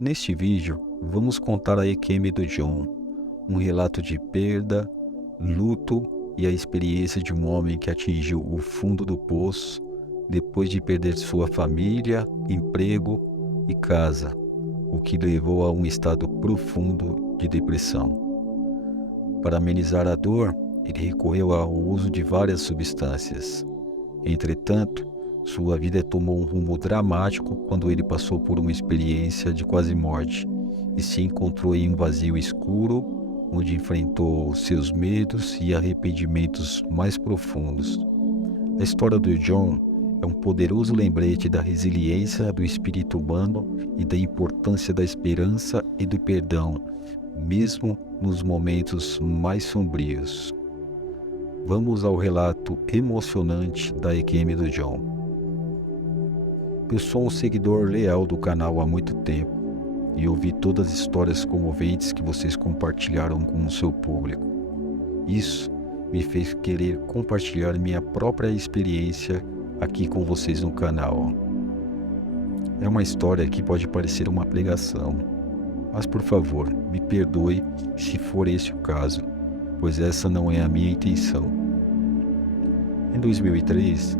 Neste vídeo, vamos contar a EQM do John, um relato de perda, luto e a experiência de um homem que atingiu o fundo do poço depois de perder sua família, emprego e casa, o que levou a um estado profundo de depressão. Para amenizar a dor, ele recorreu ao uso de várias substâncias. Entretanto, sua vida tomou um rumo dramático quando ele passou por uma experiência de quase morte e se encontrou em um vazio escuro, onde enfrentou seus medos e arrependimentos mais profundos. A história do John é um poderoso lembrete da resiliência do espírito humano e da importância da esperança e do perdão, mesmo nos momentos mais sombrios. Vamos ao relato emocionante da EQM do John. Eu sou um seguidor leal do canal há muito tempo e ouvi todas as histórias comoventes que vocês compartilharam com o seu público. Isso me fez querer compartilhar minha própria experiência aqui com vocês no canal. É uma história que pode parecer uma pregação, mas por favor, me perdoe se for esse o caso, pois essa não é a minha intenção. Em 2003,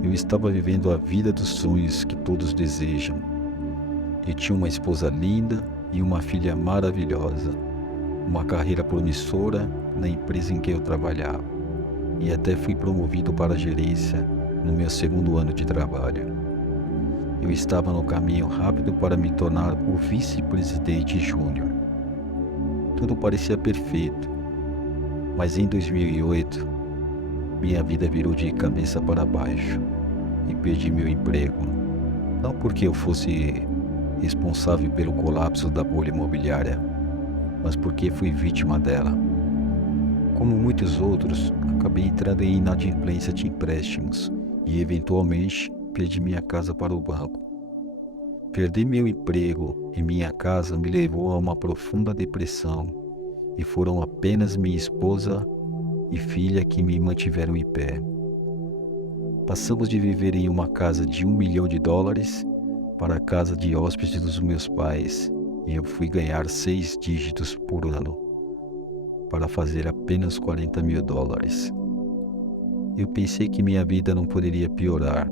eu estava vivendo a vida dos sonhos que todos desejam. Eu tinha uma esposa linda e uma filha maravilhosa, uma carreira promissora na empresa em que eu trabalhava, e até fui promovido para a gerência no meu segundo ano de trabalho. Eu estava no caminho rápido para me tornar o vice-presidente júnior. Tudo parecia perfeito, mas em 2008, minha vida virou de cabeça para baixo e perdi meu emprego. Não porque eu fosse responsável pelo colapso da bolha imobiliária, mas porque fui vítima dela. Como muitos outros, acabei entrando em inadimplência de empréstimos e, eventualmente, perdi minha casa para o banco. Perder meu emprego e minha casa me levou a uma profunda depressão e foram apenas minha esposa e filha que me mantiveram em pé. Passamos de viver em uma casa de $1 milhão para a casa de hóspedes dos meus pais, e eu fui ganhar 6 dígitos por ano para fazer apenas $40 mil. Eu pensei que minha vida não poderia piorar,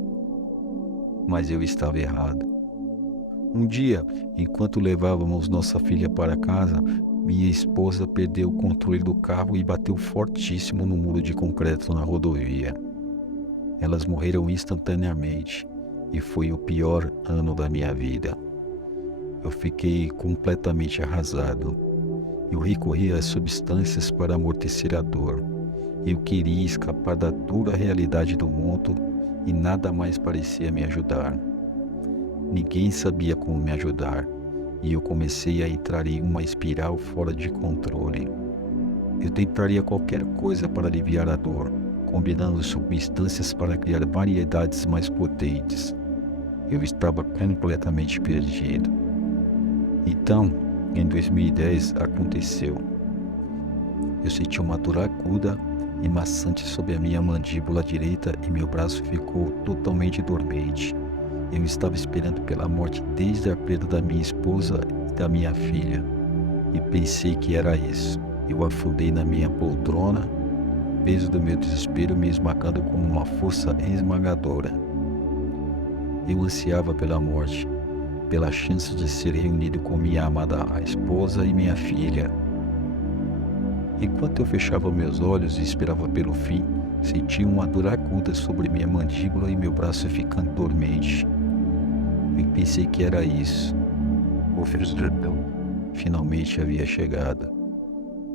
mas eu estava errado. Um dia, enquanto levávamos nossa filha para casa, minha esposa perdeu o controle do carro e bateu fortíssimo no muro de concreto na rodovia. Elas morreram instantaneamente e foi o pior ano da minha vida. Eu fiquei completamente arrasado. Eu recorri às substâncias para amortecer a dor. Eu queria escapar da dura realidade do mundo e nada mais parecia me ajudar. Ninguém sabia como me ajudar. E eu comecei a entrar em uma espiral fora de controle. Eu tentaria qualquer coisa para aliviar a dor, combinando substâncias para criar variedades mais potentes. Eu estava completamente perdido. Então, em 2010, aconteceu. Eu senti uma dor aguda e maçante sob a minha mandíbula direita e meu braço ficou totalmente dormente. Eu estava esperando pela morte desde a perda da minha esposa e da minha filha, e pensei que era isso. Eu afundei na minha poltrona, o peso do meu desespero me esmagando com uma força esmagadora. Eu ansiava pela morte, pela chance de ser reunido com minha amada esposa e minha filha. Enquanto eu fechava meus olhos e esperava pelo fim, senti uma dor aguda sobre minha mandíbula e meu braço ficando dormente. Eu pensei que era isso. O perdão finalmente havia chegado.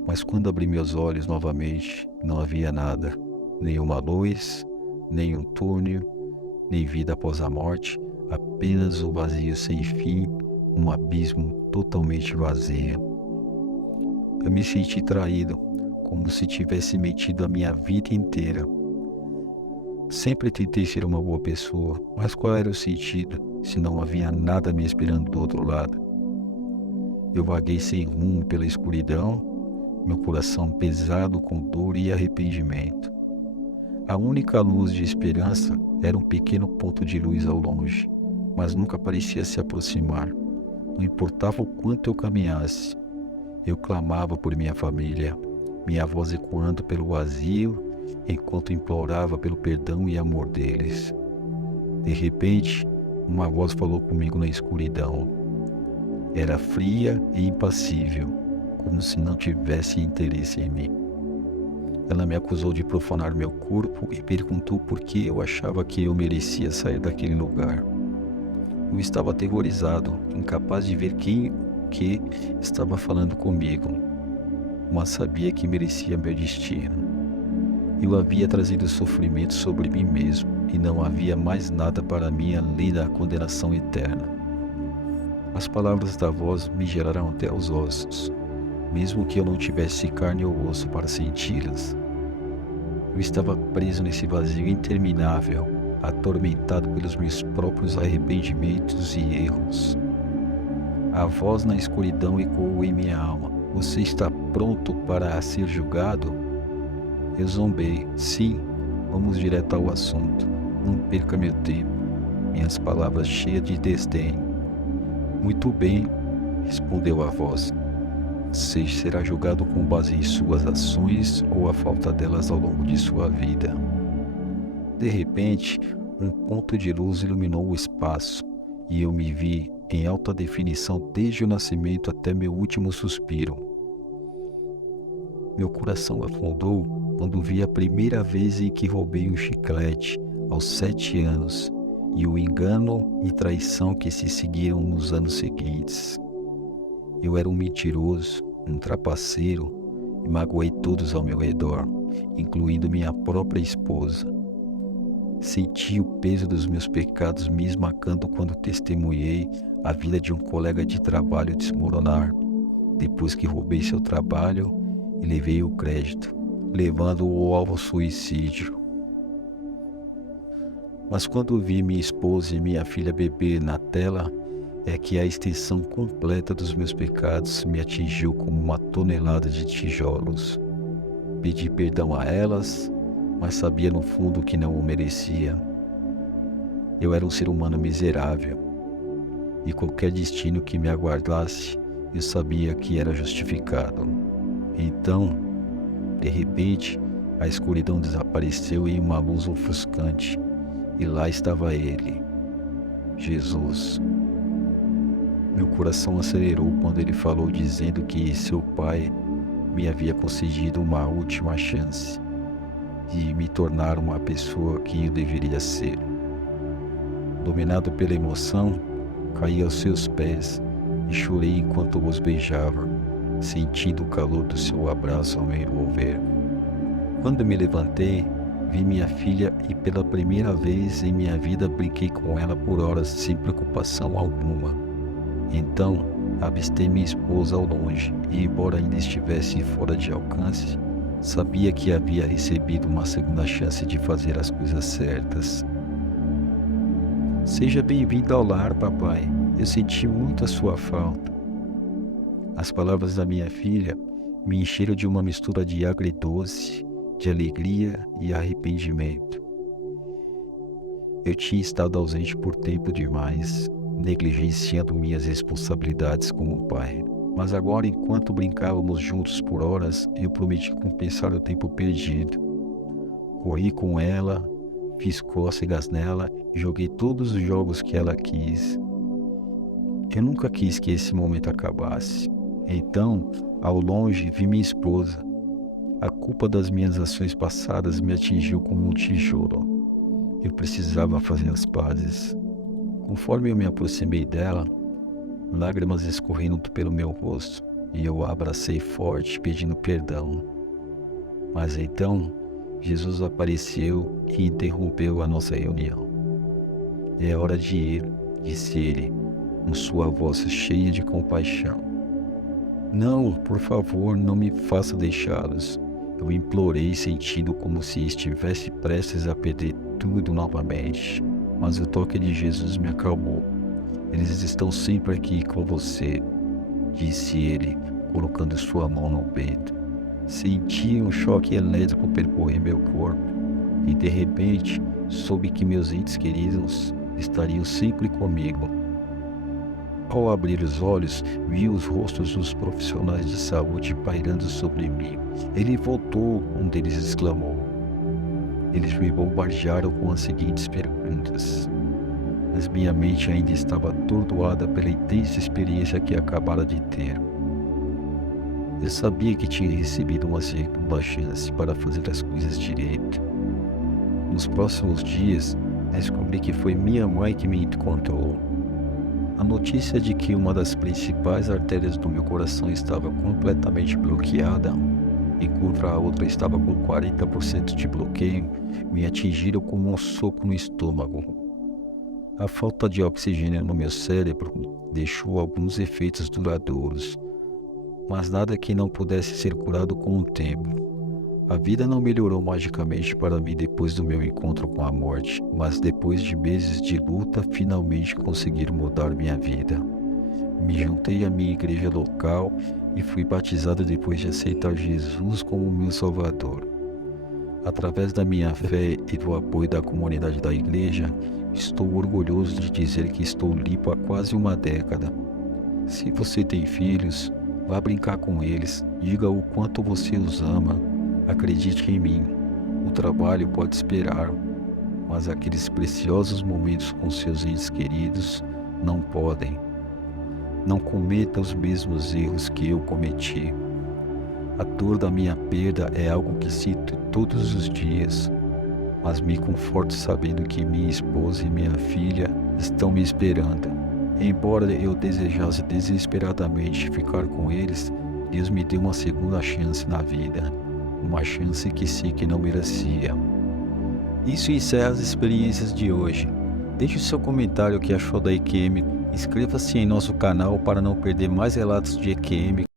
Mas quando abri meus olhos novamente, não havia nada. Nenhuma luz, nenhum túnel, nem vida após a morte, apenas um vazio sem fim, um abismo totalmente vazio. Eu me senti traído, como se tivesse mentido a minha vida inteira. Sempre tentei ser uma boa pessoa, mas qual era o sentido se não havia nada me esperando do outro lado? Eu vaguei sem rumo pela escuridão, meu coração pesado com dor e arrependimento. A única luz de esperança era um pequeno ponto de luz ao longe, mas nunca parecia se aproximar. Não importava o quanto eu caminhasse, eu clamava por minha família, minha voz ecoando pelo vazio, enquanto implorava pelo perdão e amor deles. De repente, uma voz falou comigo na escuridão. Era fria e impassível, como se não tivesse interesse em mim. Ela me acusou de profanar meu corpo e perguntou por que eu achava que eu merecia sair daquele lugar. Eu estava aterrorizado, incapaz de ver quem ou que estava falando comigo, mas sabia que merecia meu destino. Eu havia trazido sofrimento sobre mim mesmo e não havia mais nada para mim além da condenação eterna. As palavras da voz me geraram até os ossos, mesmo que eu não tivesse carne ou osso para senti-las. Eu estava preso nesse vazio interminável, atormentado pelos meus próprios arrependimentos e erros. A voz na escuridão ecoou em minha alma. Você está pronto para ser julgado? Eu zombei. Sim, vamos direto ao assunto. Não perca meu tempo. Minhas palavras cheias de desdém. Muito bem, respondeu a voz. Você será julgado com base em suas ações ou a falta delas ao longo de sua vida. De repente, um ponto de luz iluminou o espaço e eu me vi em alta definição desde o nascimento até meu último suspiro. Meu coração afundou quando vi a primeira vez em que roubei um chiclete, aos 7 anos, e o engano e traição que se seguiram nos anos seguintes. Eu era um mentiroso, um trapaceiro, e magoei todos ao meu redor, incluindo minha própria esposa. Senti o peso dos meus pecados me esmagando quando testemunhei a vida de um colega de trabalho desmoronar, depois que roubei seu trabalho e levei o crédito, levando-o ao suicídio. Mas quando vi minha esposa e minha filha beber na tela, é que a extensão completa dos meus pecados me atingiu como uma tonelada de tijolos. Pedi perdão a elas, mas sabia no fundo que não o merecia. Eu era um ser humano miserável, e qualquer destino que me aguardasse, eu sabia que era justificado. Então, de repente, a escuridão desapareceu em uma luz ofuscante, e lá estava ele, Jesus. Meu coração acelerou quando ele falou, dizendo que seu pai me havia concedido uma última chance de me tornar uma pessoa que eu deveria ser. Dominado pela emoção, caí aos seus pés e chorei enquanto os beijava, sentindo o calor do seu abraço ao me envolver. Quando me levantei, vi minha filha e pela primeira vez em minha vida brinquei com ela por horas sem preocupação alguma. Então, avistei minha esposa ao longe e, embora ainda estivesse fora de alcance, sabia que havia recebido uma segunda chance de fazer as coisas certas. Seja bem-vindo ao lar, papai. Eu senti muito a sua falta. As palavras da minha filha me encheram de uma mistura de agridoce, de alegria e arrependimento. Eu tinha estado ausente por tempo demais, negligenciando minhas responsabilidades como pai. Mas agora, enquanto brincávamos juntos por horas, eu prometi compensar o tempo perdido. Corri com ela, fiz cócegas nela e joguei todos os jogos que ela quis. Eu nunca quis que esse momento acabasse. Então, ao longe, vi minha esposa. A culpa das minhas ações passadas me atingiu como um tijolo. Eu precisava fazer as pazes. Conforme eu me aproximei dela, lágrimas escorrendo pelo meu rosto, e eu a abracei forte, pedindo perdão. Mas então, Jesus apareceu e interrompeu a nossa reunião. É hora de ir, disse ele, com sua voz cheia de compaixão. Não, por favor, não me faça deixá-los. Eu implorei, sentindo como se estivesse prestes a perder tudo novamente. Mas o toque de Jesus me acalmou. Eles estão sempre aqui com você, disse ele, colocando sua mão no peito. Senti um choque elétrico percorrer meu corpo e, de repente, soube que meus entes queridos estariam sempre comigo. Ao abrir os olhos, vi os rostos dos profissionais de saúde pairando sobre mim. Ele voltou, um deles exclamou. Eles me bombardearam com as seguintes perguntas, mas minha mente ainda estava atordoada pela intensa experiência que acabara de ter. Eu sabia que tinha recebido uma segunda chance para fazer as coisas direito. Nos próximos dias, descobri que foi minha mãe que me encontrou. A notícia de que uma das principais artérias do meu coração estava completamente bloqueada, enquanto a outra estava com 40% de bloqueio, me atingiram como um soco no estômago. A falta de oxigênio no meu cérebro deixou alguns efeitos duradouros, mas nada que não pudesse ser curado com o tempo. A vida não melhorou magicamente para mim depois do meu encontro com a morte, mas depois de meses de luta, finalmente consegui mudar minha vida. Me juntei à minha igreja local e fui batizado depois de aceitar Jesus como meu Salvador. Através da minha fé e do apoio da comunidade da igreja, estou orgulhoso de dizer que estou limpo há quase uma década. Se você tem filhos, vá brincar com eles, diga o quanto você os ama, acredite em mim. O trabalho pode esperar, mas aqueles preciosos momentos com seus entes queridos não podem. Não cometa os mesmos erros que eu cometi. A dor da minha perda é algo que sinto todos os dias, mas me conforto sabendo que minha esposa e minha filha estão me esperando. Embora eu desejasse desesperadamente ficar com eles, Deus me deu uma segunda chance na vida, uma chance que sei que não merecia. Isso encerra as experiências de hoje. Deixe o seu comentário o que achou da EQM, inscreva-se em nosso canal para não perder mais relatos de EQM.